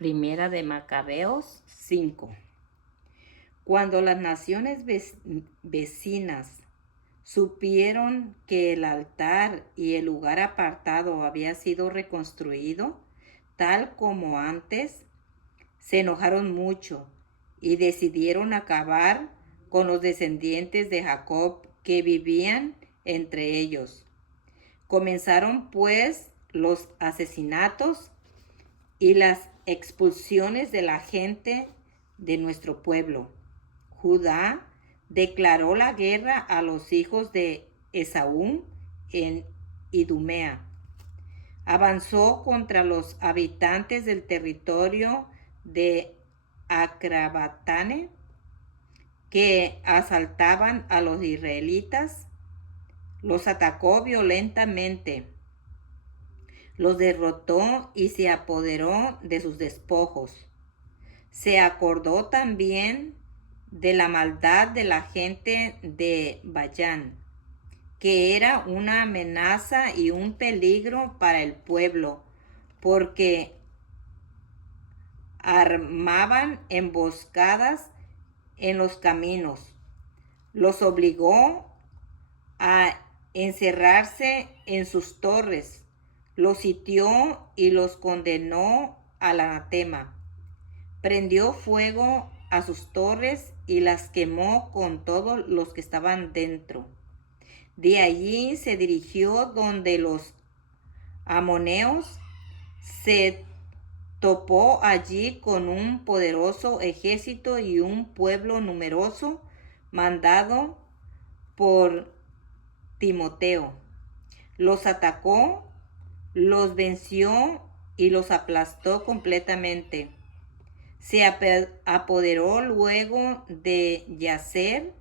Primera de Macabeos 5. Cuando las naciones vecinas supieron que el altar y el lugar apartado había sido reconstruido, tal como antes, se enojaron mucho y decidieron acabar con los descendientes de Jacob que vivían entre ellos. Comenzaron pues los asesinatos y las expulsiones de la gente de nuestro pueblo. Judá declaró la guerra a los hijos de Esaú en Idumea. Avanzó contra los habitantes del territorio de Acrabatane, que asaltaban a los israelitas. Los atacó violentamente, los derrotó y se apoderó de sus despojos. Se acordó también de la maldad de la gente de Bayán, que era una amenaza y un peligro para el pueblo, porque armaban emboscadas en los caminos. Los obligó a encerrarse en sus torres, los sitió y los condenó al anatema. Prendió fuego a sus torres y las quemó con todos los que estaban dentro. De allí se dirigió donde los amoneos, se topó allí con un poderoso ejército y un pueblo numeroso mandado por Timoteo. Los atacó, los venció y los aplastó completamente. Se apoderó luego de Yacer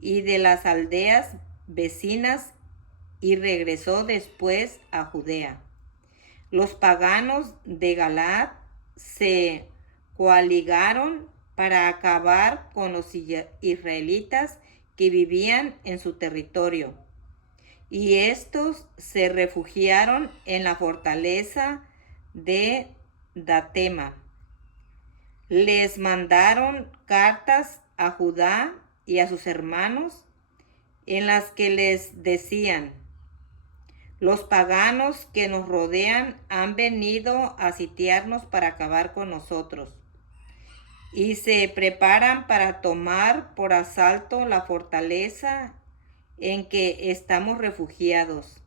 y de las aldeas vecinas y regresó después a Judea. Los paganos de Galaad se coaligaron para acabar con los israelitas que vivían en su territorio, y estos se refugiaron en la fortaleza de Datema. Les mandaron cartas a Judá y a sus hermanos en las que les decían: los paganos que nos rodean han venido a sitiarnos para acabar con nosotros, y se preparan para tomar por asalto la fortaleza en que estamos refugiados.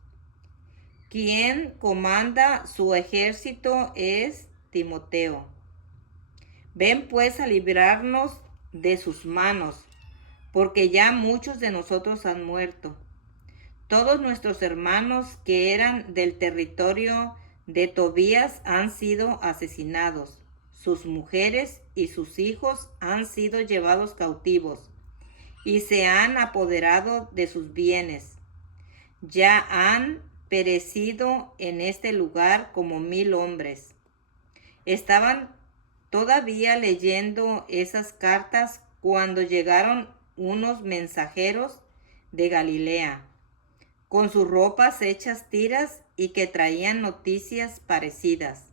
Quien comanda su ejército es Timoteo. Ven pues a librarnos de sus manos, porque ya muchos de nosotros han muerto. Todos nuestros hermanos que eran del territorio de Tobías han sido asesinados. Sus mujeres y sus hijos han sido llevados cautivos y se han apoderado de sus bienes. Ya han perecido en este lugar como 1000 hombres. Estaban todavía leyendo esas cartas cuando llegaron unos mensajeros de Galilea, con sus ropas hechas tiras y que traían noticias parecidas.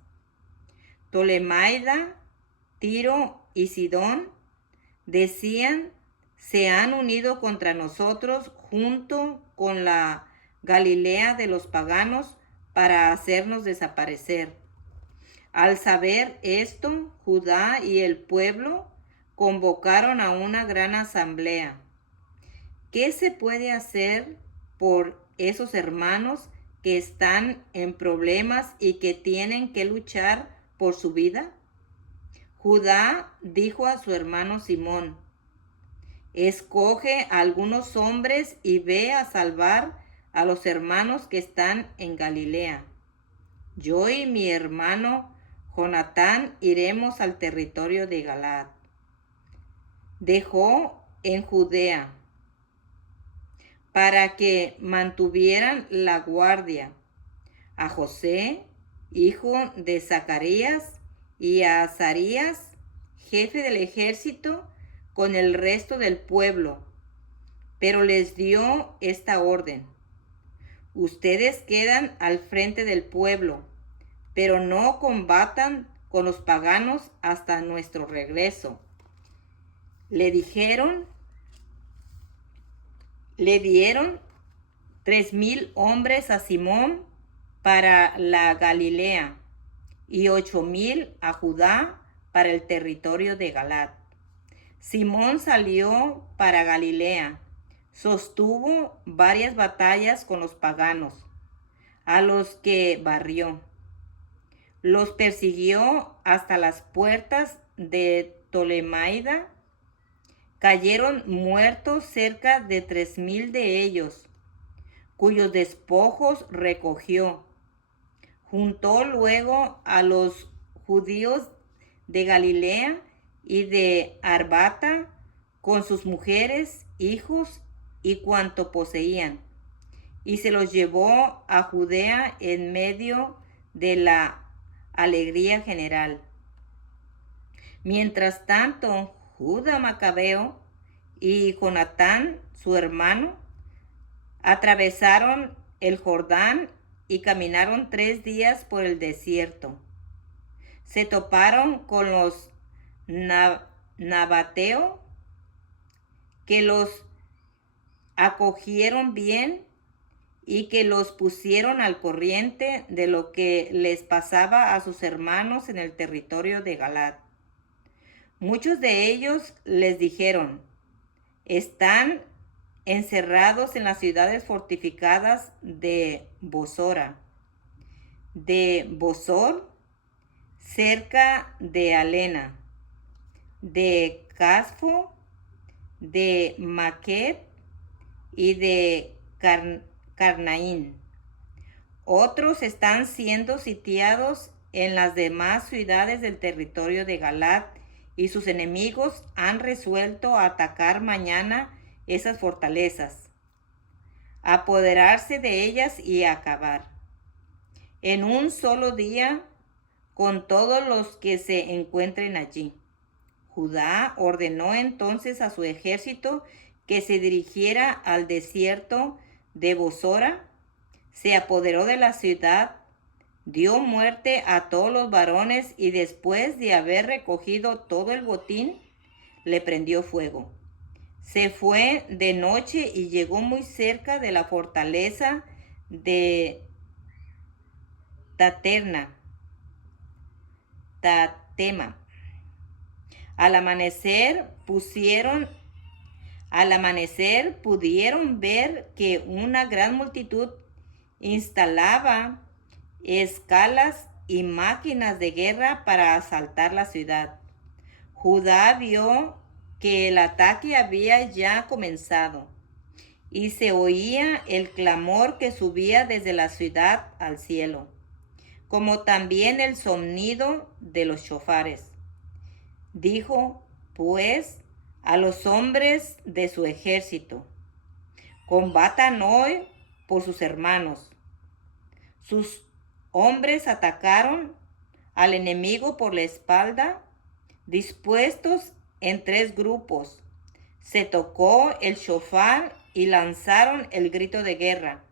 Tolemaida, Tiro y Sidón decían: se han unido contra nosotros junto con la Galilea de los paganos para hacernos desaparecer. Al saber esto, Judá y el pueblo convocaron a una gran asamblea. ¿Qué se puede hacer por esos hermanos que están en problemas y que tienen que luchar por su vida? Judá dijo a su hermano Simón: escoge a algunos hombres y ve a salvar a los hermanos que están en Galilea. Yo y mi hermano Jonatán iremos al territorio de Galaad. Dejó en Judea para que mantuvieran la guardia a José, hijo de Zacarías, y a Azarías, jefe del ejército, con el resto del pueblo. Pero les dio esta orden: ustedes quedan al frente del pueblo, pero no combatan con los paganos hasta nuestro regreso. Le dieron 3,000 hombres a Simón para la Galilea y 8,000 a Judá para el territorio de Galaad. Simón salió para Galilea, sostuvo varias batallas con los paganos, a los que barrió. Los persiguió hasta las puertas de Tolemaida. Cayeron muertos cerca de 3,000 de ellos, cuyos despojos recogió. Juntó luego a los judíos de Galilea y de Arbata con sus mujeres, hijos y cuanto poseían, y se los llevó a Judea en medio de la alegría general. Mientras tanto, Judá Macabeo y Jonatán, su hermano, atravesaron el Jordán y caminaron 3 días por el desierto. Se toparon con los nabateo, que los acogieron bien y que los pusieron al corriente de lo que les pasaba a sus hermanos en el territorio de Galaad. Muchos de ellos les dijeron: están encerrados en las ciudades fortificadas de Bosor, cerca de Alena, de Casfo, de Maqued y de Carnaín. Otros están siendo sitiados en las demás ciudades del territorio de Galaad, y sus enemigos han resuelto atacar mañana esas fortalezas, apoderarse de ellas y acabar en un solo día con todos los que se encuentren allí. Judá ordenó entonces a su ejército que se dirigiera al desierto de Bosora, se apoderó de la ciudad, dio muerte a todos los varones y después de haber recogido todo el botín, le prendió fuego. Se fue de noche y llegó muy cerca de la fortaleza de Tatema. Al amanecer pudieron ver que una gran multitud instalaba escalas y máquinas de guerra para asaltar la ciudad. Judá vio que el ataque había ya comenzado y se oía el clamor que subía desde la ciudad al cielo, como también el sonido de los shofares. Dijo, pues, a los hombres de su ejército: combatan hoy por sus hermanos. Sus hombres atacaron al enemigo por la espalda, dispuestos en 3 grupos. Se tocó el shofar y lanzaron el grito de guerra.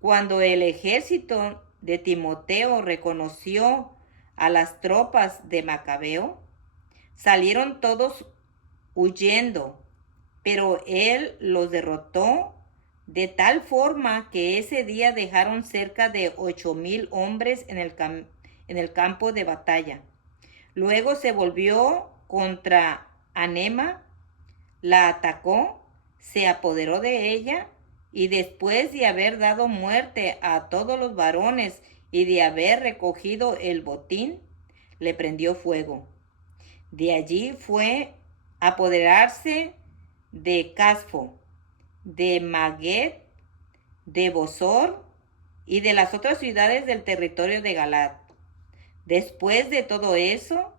Cuando el ejército de Timoteo reconoció a las tropas de Macabeo, salieron todos huyendo, pero él los derrotó de tal forma que ese día dejaron cerca de 8,000 hombres en el campo de batalla. Luego se volvió contra Anema, la atacó, se apoderó de ella, y después de haber dado muerte a todos los varones y de haber recogido el botín, le prendió fuego. De allí fue a apoderarse de Casfo, de Magued, de Bosor y de las otras ciudades del territorio de Galaad. Después de todo eso,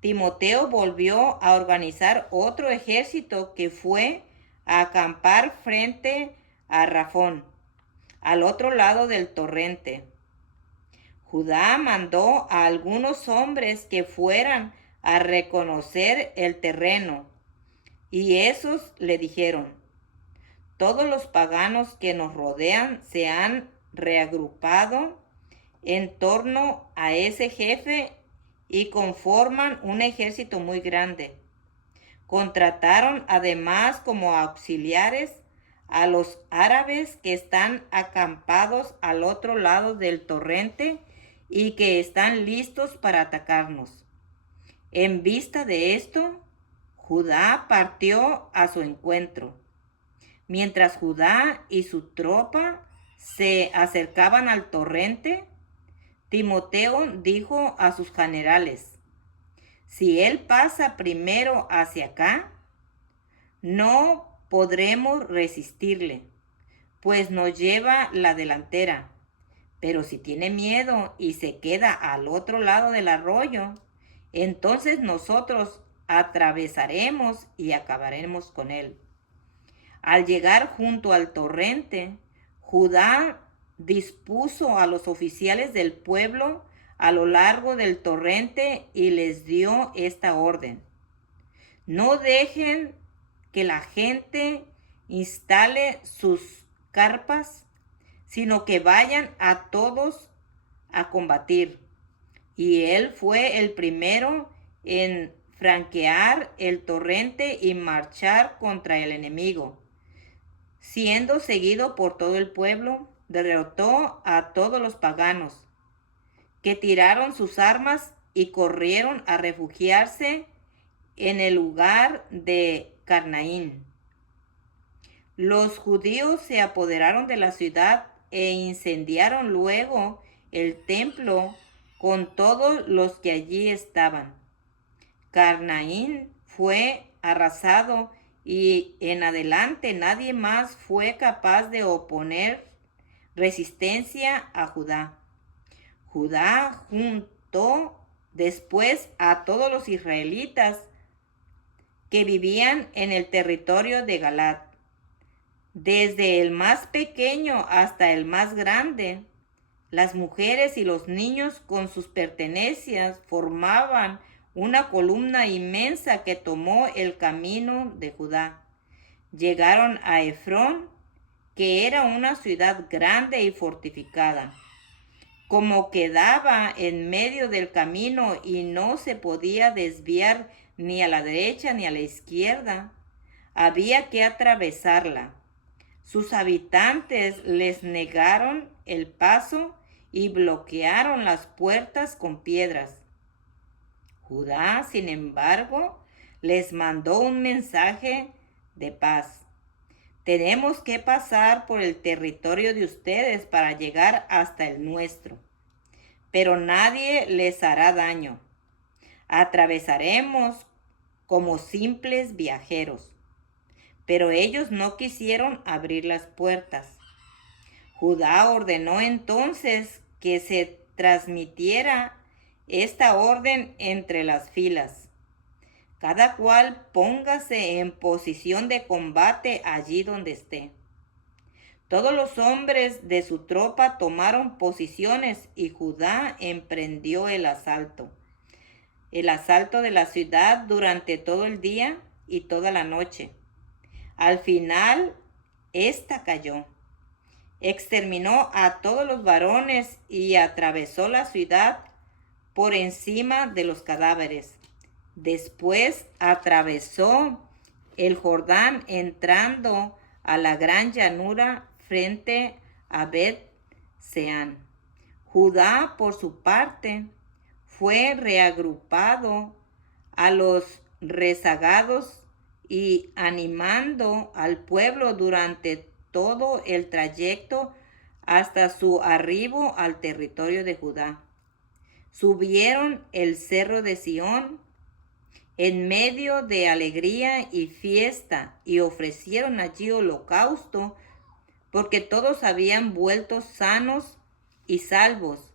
Timoteo volvió a organizar otro ejército que fue a acampar frente a Rafón, al otro lado del torrente. Judá mandó a algunos hombres que fueran a reconocer el terreno, y esos le dijeron: todos los paganos que nos rodean se han reagrupado en torno a ese jefe y conforman un ejército muy grande. Contrataron además como auxiliares a los árabes que están acampados al otro lado del torrente y que están listos para atacarnos. En vista de esto, Judá partió a su encuentro. Mientras Judá y su tropa se acercaban al torrente, Timoteo dijo a sus generales: si él pasa primero hacia acá, no podremos resistirle, pues nos lleva la delantera. Pero si tiene miedo y se queda al otro lado del arroyo, entonces nosotros atravesaremos y acabaremos con él. Al llegar junto al torrente, Judá dispuso a los oficiales del pueblo a lo largo del torrente y les dio esta orden: no dejen que la gente instale sus carpas, sino que vayan a todos a combatir. Y él fue el primero en franquear el torrente y marchar contra el enemigo. Siendo seguido por todo el pueblo, derrotó a todos los paganos, que tiraron sus armas y corrieron a refugiarse en el lugar de Carnaín. Los judíos se apoderaron de la ciudad e incendiaron luego el templo con todos los que allí estaban. Carnaín fue arrasado y en adelante nadie más fue capaz de oponer resistencia a Judá. Judá juntó después a todos los israelitas que vivían en el territorio de Galaad, desde el más pequeño hasta el más grande. Las mujeres y los niños con sus pertenencias formaban una columna inmensa que tomó el camino de Judá. Llegaron a Efrón, que era una ciudad grande y fortificada. Como quedaba en medio del camino y no se podía desviar ni a la derecha ni a la izquierda, había que atravesarla. Sus habitantes les negaron el paso y bloquearon las puertas con piedras. Judá, sin embargo, les mandó un mensaje de paz: tenemos que pasar por el territorio de ustedes para llegar hasta el nuestro, pero nadie les hará daño. Atravesaremos como simples viajeros. Pero ellos no quisieron abrir las puertas. Judá ordenó entonces que se transmitiera esta orden entre las filas: cada cual póngase en posición de combate allí donde esté. Todos los hombres de su tropa tomaron posiciones y Judá emprendió el asalto de la ciudad durante todo el día y toda la noche. Al final, ésta cayó, exterminó a todos los varones y atravesó la ciudad por encima de los cadáveres. Después atravesó el Jordán entrando a la gran llanura frente a Bet-Seán. Judá, por su parte, fue reagrupado a los rezagados y animando al pueblo durante todo el trayecto hasta su arribo al territorio de Judá. Subieron el cerro de Sión en medio de alegría y fiesta y ofrecieron allí holocausto, porque todos habían vuelto sanos y salvos,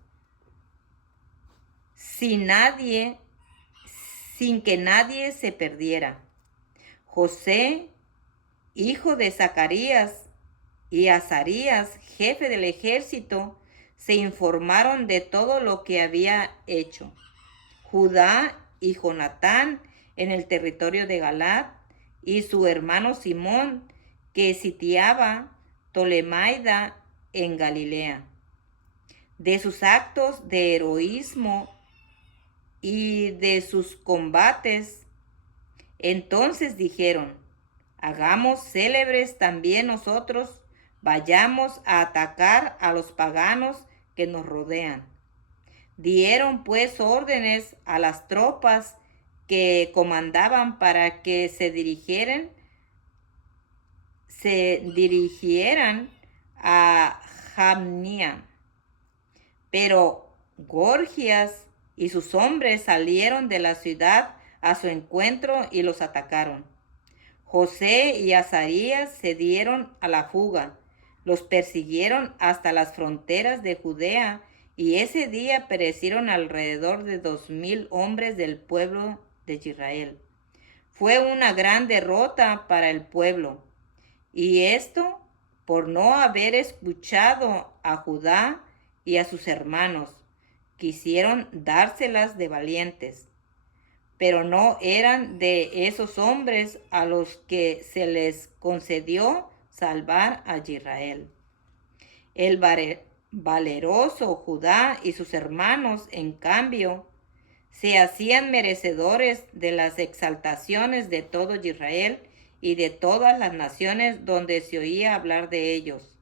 sin que nadie se perdiera. José, hijo de Zacarías, y Azarías, jefe del ejército, se informaron de todo lo que había hecho Judá y Jonatán en el territorio de Galaad, y su hermano Simón, que sitiaba Tolemaida en Galilea. De sus actos de heroísmo y de sus combates. Entonces dijeron: hagamos célebres también nosotros, vayamos a atacar a los paganos que nos rodean. Dieron pues órdenes a las tropas que comandaban para que se dirigieran a Jamnia. Pero Gorgias y sus hombres salieron de la ciudad a su encuentro y los atacaron. José y Azarías se dieron a la fuga, los persiguieron hasta las fronteras de Judea, y ese día perecieron alrededor de 2000 hombres del pueblo de Israel. Fue una gran derrota para el pueblo, y esto por no haber escuchado a Judá y a sus hermanos. Quisieron dárselas de valientes, pero no eran de esos hombres a los que se les concedió salvar a Israel. El valeroso Judá y sus hermanos, en cambio, se hacían merecedores de las exaltaciones de todo Israel y de todas las naciones donde se oía hablar de ellos.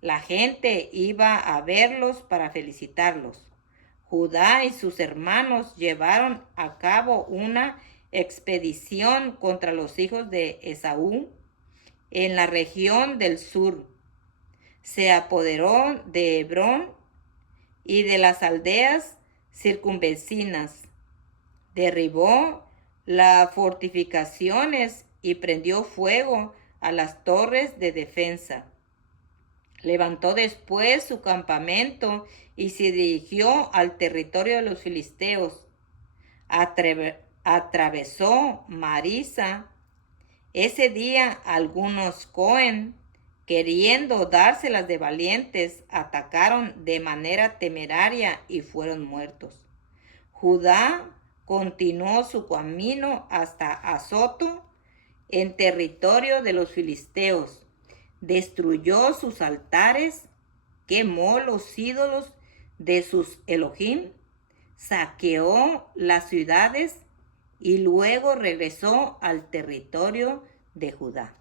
La gente iba a verlos para felicitarlos. Judá y sus hermanos llevaron a cabo una expedición contra los hijos de Esaú en la región del sur. Se apoderó de Hebrón y de las aldeas circunvecinas. Derribó las fortificaciones y prendió fuego a las torres de defensa. Levantó después su campamento y se dirigió al territorio de los filisteos. Atravesó Marisa. Ese día algunos Cohen, queriendo dárselas de valientes, atacaron de manera temeraria y fueron muertos. Judá continuó su camino hasta Azoto, en territorio de los filisteos. Destruyó sus altares, quemó los ídolos de sus Elohim, saqueó las ciudades y luego regresó al territorio de Judá.